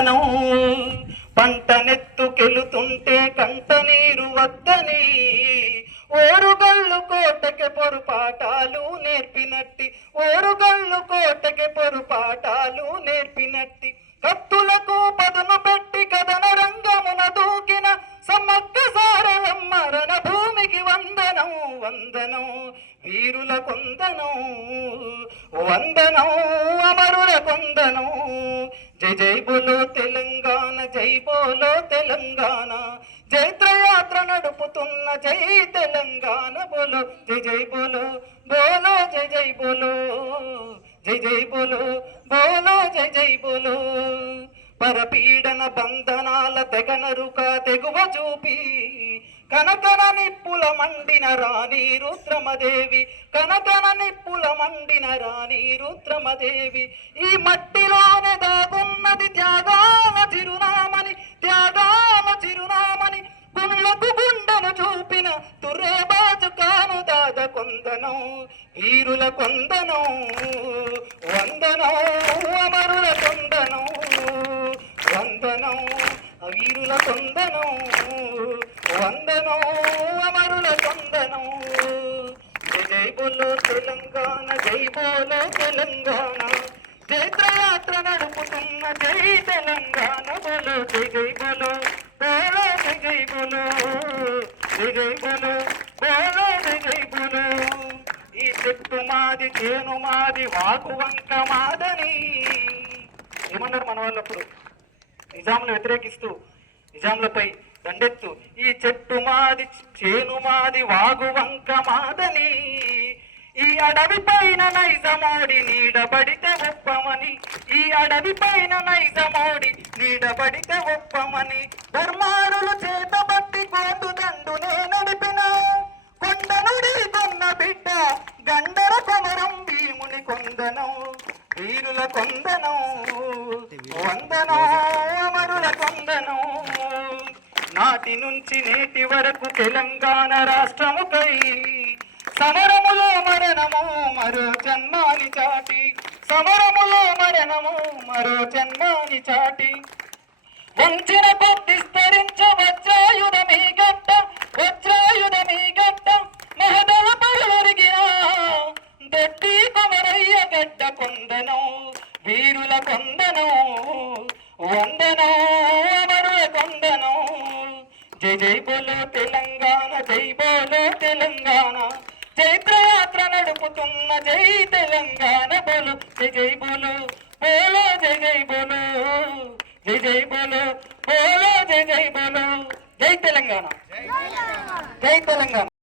వందనం పంటనెత్తుకెళుతుంటే కంట నీరు వద్దని ఓరుగళ్ళు కోటకి పొరుపాటాలు నేర్పినట్టి ఓరుగళ్ళు కోట వీరుల కొందనం వందనం అమరుల కొందనం. జై జై బోలో తెలంగాణ జై బోలో తెలంగాణ. జైత్రయాత్ర నడుపుతున్న జై తెలంగాణ బోలో. జై జై బోలో బోలో జై జై బోలో. జై జై బోలో బోలో జై జై బోలో. పరపీడన బంధనాల తెగనరుక తెగువ చూపి కనకన నిప్పుల మండిన రాణి రుద్రమదేవి కనకన నిప్పుల మండిన రాణి రుద్రమదేవి. ఈ మట్టిలోనే దాగున్నది త్యాగాల చిరునామని త్యాగాల చిరునామని గుండెకు గుండెను చూపిన తుర్రే కాను దాద కొందనం వీరుల కొందనం వందనం అమరుల కొందనం వందనం వీరుల కొందనం వందనం అమరుల కొందనం జై జై బోలో తెలంగాణ జై బోలో తెలంగాణ. జైత్రయాత్ర నడుపుతున్న జై తెలంగాణ బోలో జై బోలో బోలో జై బోలో జై బోలో బోలో జై బోలో ఈ చెట్టు మాది చేను మాది వాకు వంక మాదని. ఏమన్నారు మన వాళ్ళప్పుడు? నిజాంను వ్యతిరేకిస్తూ నిజాంలపై దండెత్తు. ఈ చెట్టు మాది చేను మాది వాగు వంక మాదని. ఈ అడవి పైన నైజమోడి నీడబడితే ఒప్పమని. ఈ అడవి పైన నైజమోడి నీడబడితే ఒప్పమని. ధర్మారులు చేతబట్టి గోటు దండునే నడిపిన. కొండనుడి కొన్న బిడ్డ గండర కొమరం భీముని కొందనం. వీరుల కొందనం. వందనం అమరుల కొందనం. నాటి నుంచి నేటి వరకు తెలంగాణ రాష్ట్రముకై సమరములో మరణము మరో జన్మాని చాటి. సమరములో మరణము మరో జన్మాని చాటి. వంచిన కొద్ది స్మరించ వజ్రాయుధమీ గడ్డ వజ్రాయుధమీ గడ్డ మహదల పరులరిగిన దొడ్డి కొమరయ్య గడ్డ కొందను వీరుల కొందను వందనం అమరుల కొందను. జై జై బోలో తెలంగాణ జై బోలో తెలంగాణ. చైత్రయాత్ర నడుపుతున్న జై తెలంగాణ బోలు. జై జై బోలు బోలో జై జై బోలు. జై జై బోలు బోలో జై జై బోలు. జై తెలంగాణ. జై తెలంగాణ.